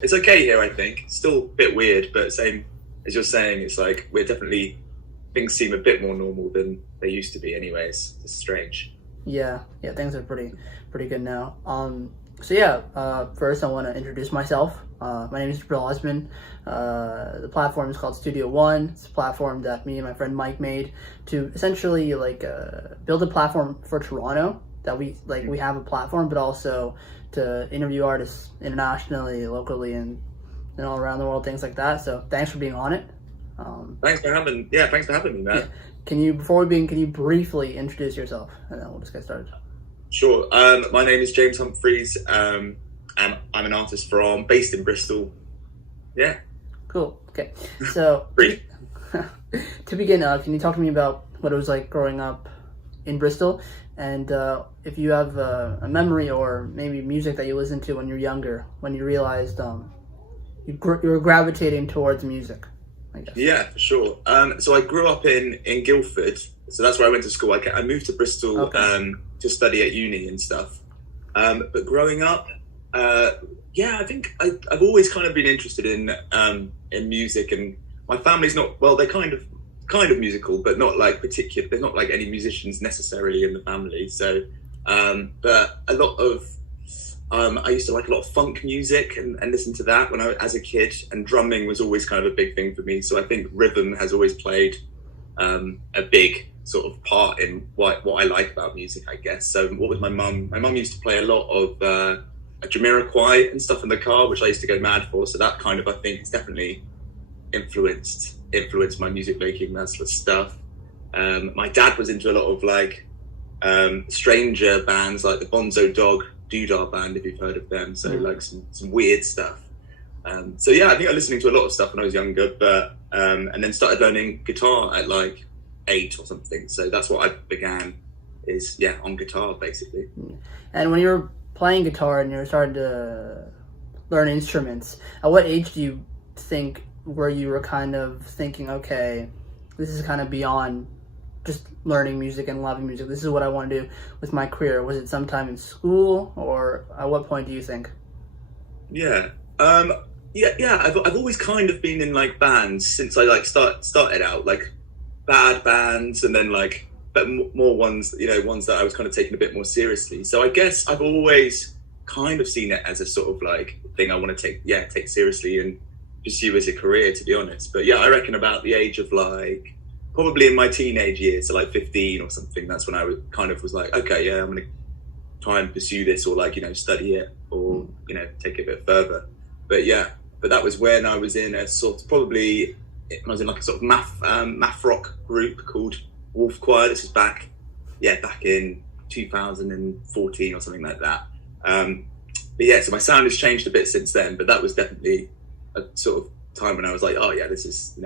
It's okay here, I think. Still a bit weird, but same as you're saying, it's like we're definitely things seem a bit more normal than they used to be. Anyways, it's strange. Yeah, things are pretty good now. First I want to introduce myself. My name is Jibril Osman. The platform is called Studio One. It's a platform that me and my friend Mike made to essentially build a platform for Toronto. That we have a platform, but also to interview artists internationally, locally, and all around the world, things like that. So thanks for being on it. Thanks for having me, man. Yeah. Can you briefly introduce yourself, and then we'll just get started. Sure. My name is James Humphrys. And I'm an artist based in Bristol. Yeah. Cool. Okay. So Brief. to begin, can you talk to me about what it was like growing up in Bristol, and if you have a memory or maybe music that you listened to when you're younger, when you realized you were gravitating towards music, I guess. Yeah, for sure. So I grew up in Guildford, so that's where I went to school. I moved to Bristol to study at uni and stuff. But growing up, I think I've always kind of been interested in music, and my family's not, well, they're kind of musical, but not like particular. There's not like any musicians necessarily in the family. So, but a lot of I used to like a lot of funk music and listen to that when as a kid, and drumming was always kind of a big thing for me. So I think rhythm has always played a big sort of part in what I like about music, I guess. So what was my mum? My mum used to play a lot of Jamiroquai and stuff in the car, which I used to go mad for. So that kind of, I think, it's definitely influenced my music making, that sort of stuff. My dad was into a lot of like stranger bands, like the Bonzo Dog Doodah band, if you've heard of them. So like some weird stuff. I think I was listening to a lot of stuff when I was younger, but and then started learning guitar at like 8 or something. So that's what I began on guitar basically. And when you were playing guitar and you were starting to learn instruments, at what age do you think where you were kind of thinking, okay, this is kind of beyond just learning music and loving music, this is what I want to do with my career? Was it sometime in school, or at what point do you think? I've always kind of been in like bands since I like started out, like bad bands, and then like but more ones that I was kind of taking a bit more seriously. So I guess I've always kind of seen it as a sort of like thing I want to take seriously and pursue as a career, to be honest. But I reckon about the age of like probably in my teenage years, so like 15 or something, that's when I was like, okay, I'm gonna try and pursue this, or like study it, or take it a bit further. But that was when I was in a sort of like a sort of math rock group called Wolf Choir. This is back in 2014 or something like that. So my sound has changed a bit since then, but that was definitely a sort of time when I was like, oh yeah, this is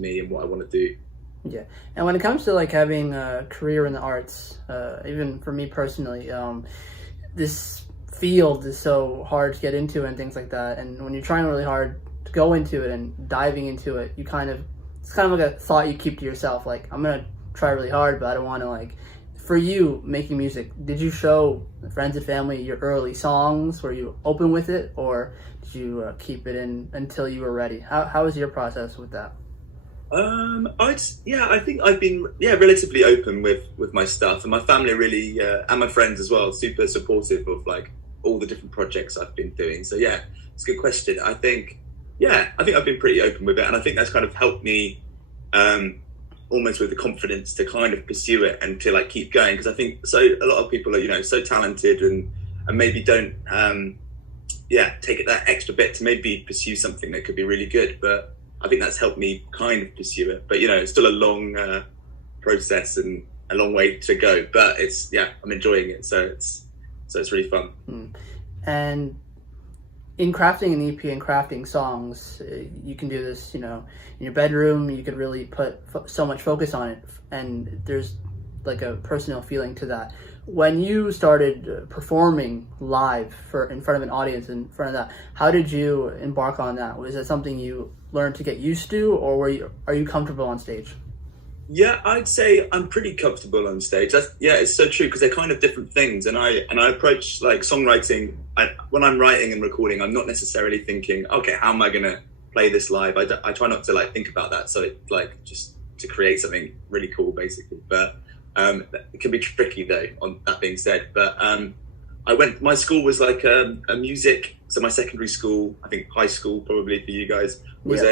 me and what I want to do. Yeah. And when it comes to like having a career in the arts, even for me personally, this field is so hard to get into and things like that. And when you're trying really hard to go into it and diving into it, it's kind of like a thought you keep to yourself. Like, I'm going to try really hard, but I don't want to like, for you making music, did you show friends and family your early songs? Were you open with it, or did you keep it in until you were ready? How was your process with that? I think I've been relatively open with my stuff, and my family really and my friends as well, super supportive of like all the different projects I've been doing. So it's a good question. I think I've been pretty open with it, and I think that's kind of helped me almost with the confidence to kind of pursue it and to like keep going, because I think a lot of people are so talented and maybe don't take it that extra bit to maybe pursue something that could be really good, but I think that's helped me kind of pursue it. But it's still a long process and a long way to go, but I'm enjoying it, so it's really fun. And in crafting an EP and crafting songs, you can do this, in your bedroom. You could really put so much focus on it, and there's like a personal feeling to that. When you started performing live in front of an audience, in front of that, how did you embark on that? Was it something you learned to get used to, or are you comfortable on stage? Yeah, I'd say I'm pretty comfortable on stage. Yeah, it's so true because they're kind of different things. And I approach like songwriting. When I'm writing and recording, I'm not necessarily thinking, okay, how am I gonna play this live? I try not to like think about that. So it like just to create something really cool, basically. But it can be tricky though. On that being said, but my school was like a music. So my secondary school, I think high school probably for you guys was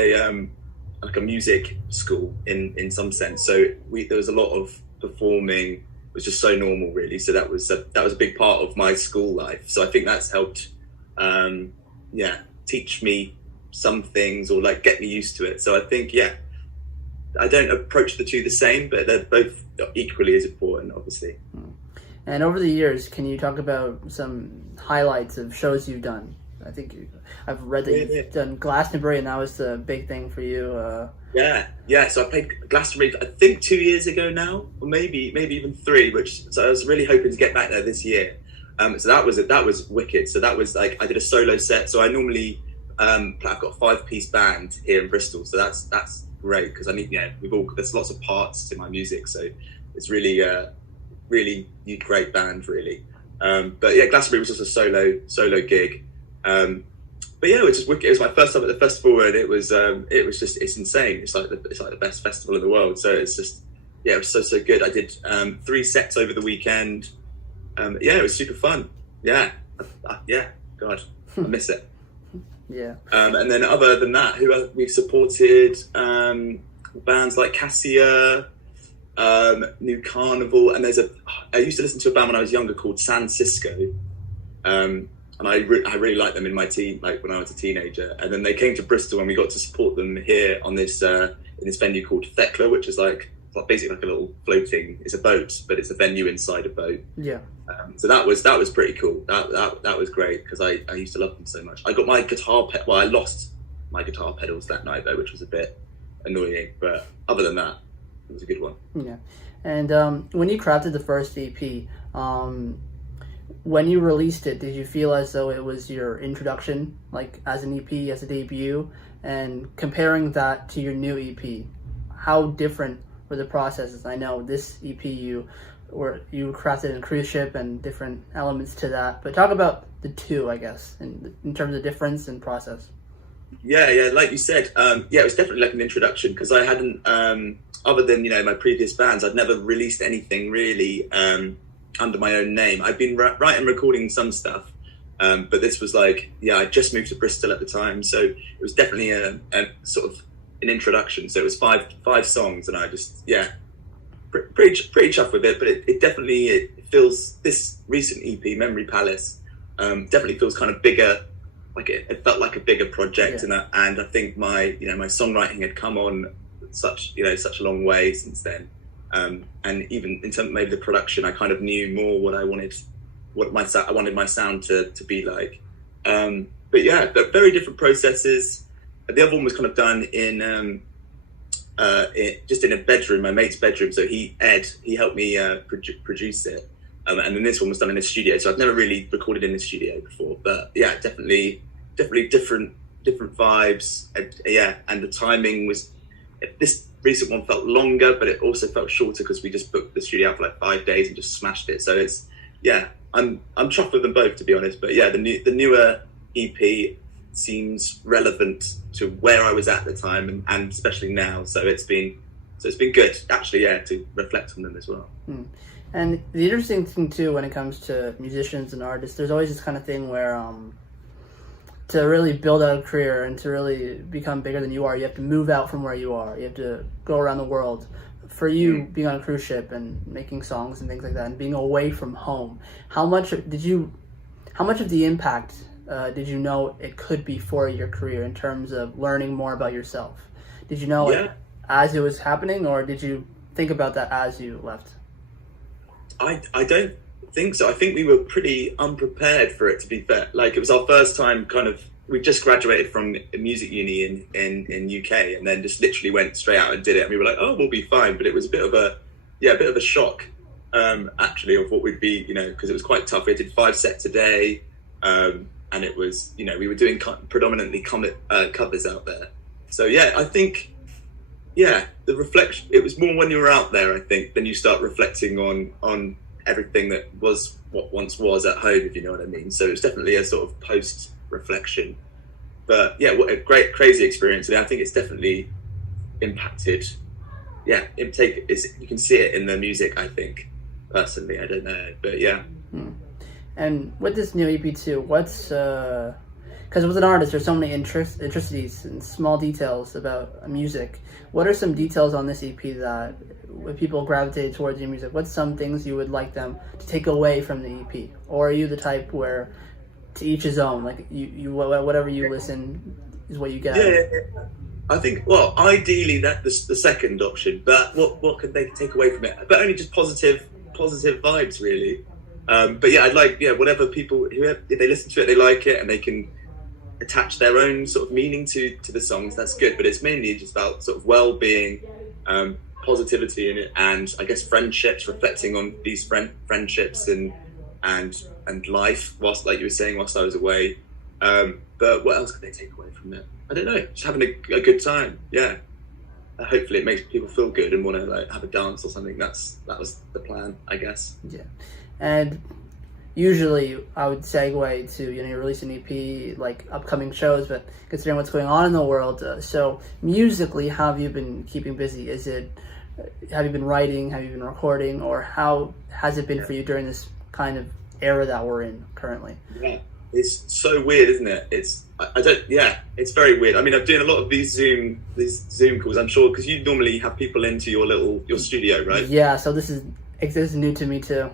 like a music school in some sense. So there was a lot of performing. It was just so normal, really. So that was a big part of my school life. So I think that's helped, teach me some things or like get me used to it. So I think, I don't approach the two the same, but they're both equally as important, obviously. And over the years, can you talk about some highlights of shows you've done? I think I've read that you've done Glastonbury, and that was the big thing for you. So I played Glastonbury, I think 2 years ago now, or maybe even 3. So I was really hoping to get back there this year. So that was wicked. So that was like I did a solo set. So I normally I've got a 5-piece band here in Bristol. So that's great because there's lots of parts to my music. So it's really great band, really. But yeah, Glastonbury was just a solo gig. But yeah, it was just wicked. It was my first time at the festival, and it was it's insane. It's like the best festival in the world. So it's just it was so good. I did 3 sets over the weekend. It was super fun. God, I miss it. Yeah. And then other than that, we've supported bands like Cassia, New Carnival, and I used to listen to a band when I was younger called San Cisco. And I really liked them in my like when I was a teenager. And then they came to Bristol, and we got to support them here on this in this venue called Thekla, which is like basically like a little floating. It's a boat, but it's a venue inside a boat. Yeah. So that was pretty cool. That was great because I used to love them so much. I got my I lost my guitar pedals that night though, which was a bit annoying. But other than that, it was a good one. Yeah. And when you crafted the first EP, when you released it, did you feel as though it was your introduction, like as an EP, as a debut? And comparing that to your new EP, how different were the processes? I know this EP you crafted in a cruise ship and different elements to that, but talk about the two, I guess, in terms of difference and process. Yeah, like you said, it was definitely like an introduction because I hadn't, other than my previous bands, I'd never released anything really under my own name. I've been writing, recording some stuff, but this was like, I just moved to Bristol at the time, so it was definitely a sort of an introduction. So it was five songs, and I just pretty chuffed with it. But it definitely feels, this recent EP, Memory Palace, definitely feels kind of bigger. Like it felt like a bigger project, and I think my my songwriting had come on such a long way since then. And even in terms of maybe the production, I kind of knew more what I wanted my sound to be like. But they're very different processes. The other one was kind of done in just in a bedroom, my mate's bedroom. So Ed helped me produce it. And then this one was done in a studio. So I've never really recorded in a studio before. But definitely different vibes. And the timing was, this recent one felt longer, but it also felt shorter because we just booked the studio out for like 5 days and just smashed it. So it's I'm chuffed with them both, to be honest. But the newer EP seems relevant to where I was at the time and especially now. So it's been good actually, to reflect on them as well. And the interesting thing too, when it comes to musicians and artists, there's always this kind of thing where to really build out a career and to really become bigger than you are, you have to move out from where you are. You have to go around the world. For you, being on a cruise ship and making songs and things like that, and being away from home, how much of the impact did you know it could be for your career in terms of learning more about yourself? Did you know it as it was happening, or did you think about that as you left? I don't think so. I think we were pretty unprepared for it, to be fair. Like, it was our first time we just graduated from a music uni in UK, and then just literally went straight out and did it. And we were like, oh, we'll be fine. But it was a bit of a shock, actually, of what we'd be, because it was quite tough. We did 5 sets a day, and it was, we were doing predominantly covers out there. So I think, the reflection, it was more when you were out there, I think, then you start reflecting on everything that was what once was at home, if you know what I mean. So it's definitely a sort of post reflection, but yeah, what a great, crazy experience. And I think it's definitely impacted. Yeah, you can see it in the music, I think, personally. I don't know, but yeah. And with this new EP too, what's because with an artist, there's so many intricacies and small details about music. What are some details on this EP that, when people gravitate towards your music, what's some things you would like them to take away from the EP? Or are you the type where, to each his own, like you whatever you listen is what you get? Yeah. I think, well, ideally that's the second option, but what could they take away from it? But only just positive vibes, really. But yeah, I'd like, whatever people, if they listen to it, they like it, and they can attach their own sort of meaning to the songs, that's good. But it's mainly just about sort of well-being, positivity in it, and I guess friendships, reflecting on these friendships and life whilst, like you were saying, whilst I was away. But what else could they take away from it? I don't know, just having a good time. Yeah, hopefully it makes people feel good and want to like have a dance or something. That was the plan, I guess. Yeah. And usually I would segue to, you're releasing an EP, like upcoming shows, but considering what's going on in the world, so musically, how have you been keeping busy? Have you been writing, have you been recording, or how has it been for you during this kind of era that we're in currently? Yeah, it's so weird, isn't it? It's very weird. I mean, I'm doing a lot of these Zoom calls, I'm sure, because you normally have people into your studio, right? Yeah, so this is new to me too.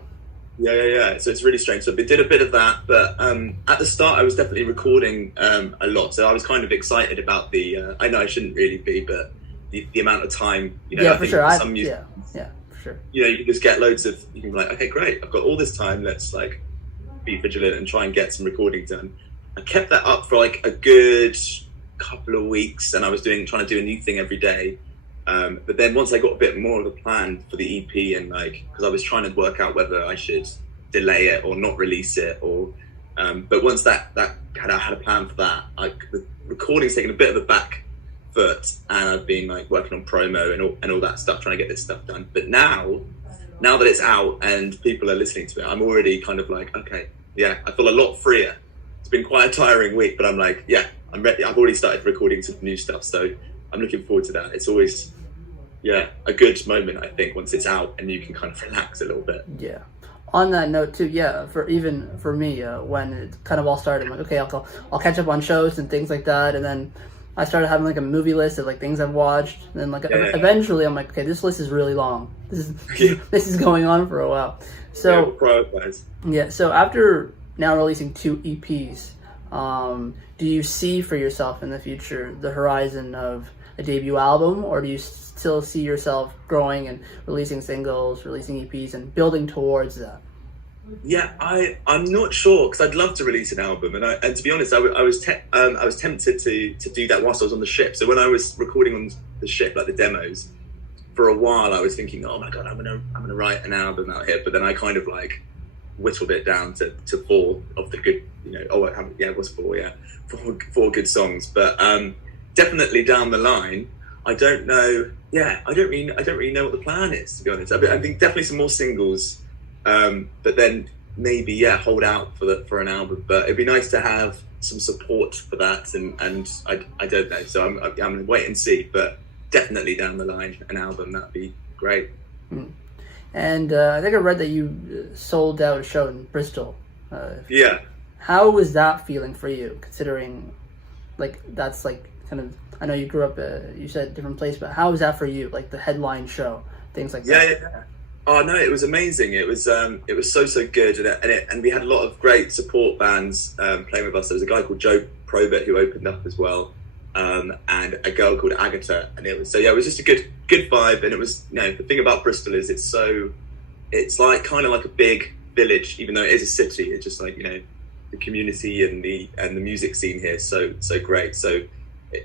Yeah. So it's really strange. So I did a bit of that, but at the start I was definitely recording a lot. So I was kind of excited about the. I know I shouldn't really be, but the amount of time. Yeah, for sure. Yeah, for sure. You can just get loads of. You can be like, okay, great. I've got all this time. Let's like be vigilant and try and get some recording done. I kept that up for like a good couple of weeks, and I was trying to do a new thing every day. But then once I got a bit more of a plan for the EP, and because I was trying to work out whether I should delay it or not release it, but once that I had a plan for that, the recording's taken a bit of a back foot, and I've been like working on promo and all that stuff, trying to get this stuff done. But now that it's out and people are listening to it, I'm already kind of like, okay, yeah, I feel a lot freer. It's been quite a tiring week, but I'm like, yeah, I'm ready. I've already started recording some new stuff, so I'm looking forward to that. It's always, a good moment, I think, once it's out and you can kind of relax a little bit. Yeah. On that note too, for me, when it kind of all started, I'm like, okay, I'll catch up on shows and things like that, and then I started having like a movie list of like things I've watched, and then eventually I'm like, okay, this list is really long. This is going on for a while. So so after now releasing 2 EPs, do you see for yourself in the future the horizon of a debut album, or do you still see yourself growing and releasing singles, releasing EPs, and building towards that? Yeah, I'm not sure, because I'd love to release an album, and to be honest, I was tempted to do that whilst I was on the ship. So when I was recording on the ship, like the demos, for a while I was thinking, oh my god, I'm gonna write an album out here, but then I kind of like whittled it down to 4 of the good, it was 4 good songs, but definitely down the line, I don't know. Yeah, I don't really know what the plan is, to be honest. I think definitely some more singles, but then maybe hold out for an album. But it'd be nice to have some support for that, and I don't know. So I'm gonna wait and see. But definitely down the line, an album, that'd be great. And I think I read that you sold out a show in Bristol. Yeah. How was that feeling for you, considering like that's like kind of, I know you grew up, you said a different place, but how was that for you? Like the headline show, things like that. Yeah. Oh no, it was amazing. It was so good, and we had a lot of great support bands playing with us. There was a guy called Joe Probert who opened up as well, and a girl called Agatha, and it was just a good vibe. And it was, the thing about Bristol is it's like kind of like a big village, even though it is a city. It's just like, the community and the music scene here is so great. So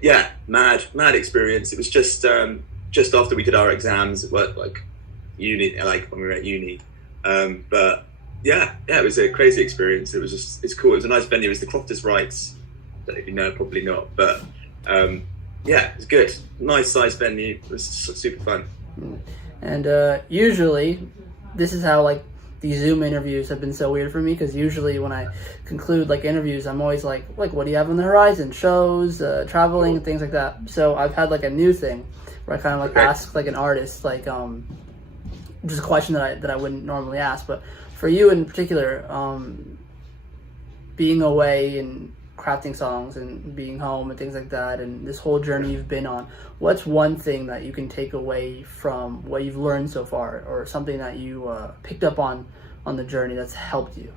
yeah, mad experience. It was just after we did our exams at work, like uni, like when we were at uni. But yeah, it was a crazy experience. It's cool. It was a nice venue. It was the Crofters Rights. I don't know if you know, probably not, but Yeah, it's good. Nice size venue. It was super fun. And usually, this is how like these Zoom interviews have been so weird for me, because usually when I conclude like interviews, I'm always like, what do you have on the horizon? Shows, traveling, and things like that. So I've had like a new thing where I kind of like ask like an artist like just a question that I wouldn't normally ask. But for you in particular, being away and crafting songs and being home and things like that, and this whole journey you've been on, what's one thing that you can take away from what you've learned so far, or something that you picked up on the journey that's helped you?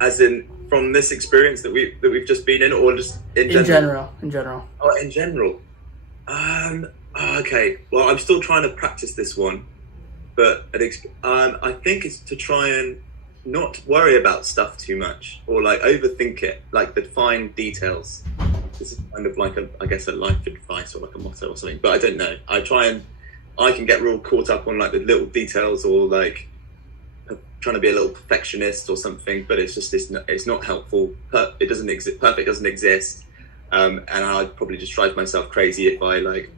As in from this experience that we've just been in, or just in general? In general. Oh, in general. Okay. Well, I'm still trying to practice this one, but I think it's to try and not worry about stuff too much, or like overthink it, like the fine details. This is kind of like I guess a life advice or like a motto or something, but I don't know. I can get real caught up on like the little details, or like trying to be a little perfectionist or something, but it's not helpful. It doesn't exist. Perfect doesn't exist. And I'd probably just drive myself crazy if I like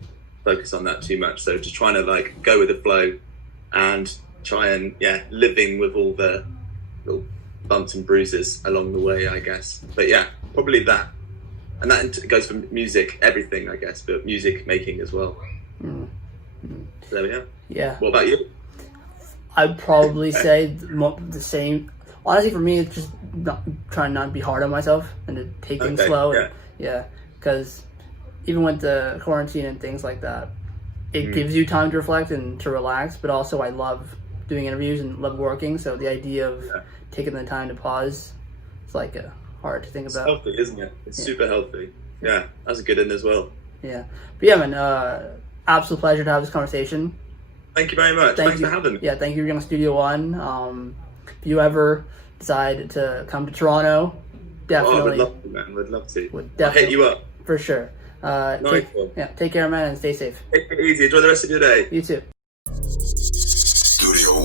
focus on that too much. So just trying to like go with the flow and try and living with all the little bumps and bruises along the way, I guess. But yeah, probably that. And that goes for music, everything, I guess, but music making as well. So there we go. Yeah. What about you? I'd probably say the same. Honestly, for me, it's just trying not to be hard on myself and to take things slow. Yeah, because even with the quarantine and things like that, it gives you time to reflect and to relax. But also, I love doing interviews and love working. So the idea of taking the time to pause, it's like hard to think about. It's healthy, isn't it? It's super healthy. Yeah, that's a good one as well. Yeah, but yeah, man, absolute pleasure to have this conversation. Thank you very much. Thanks for having me. Yeah, thank you for being on Studio One. If you ever decide to come to Toronto, definitely. Oh, I would love to, man. Would love to. I'll hit you up. For sure. Take care, man, and stay safe. Take it easy. Enjoy the rest of your day. You too. Studio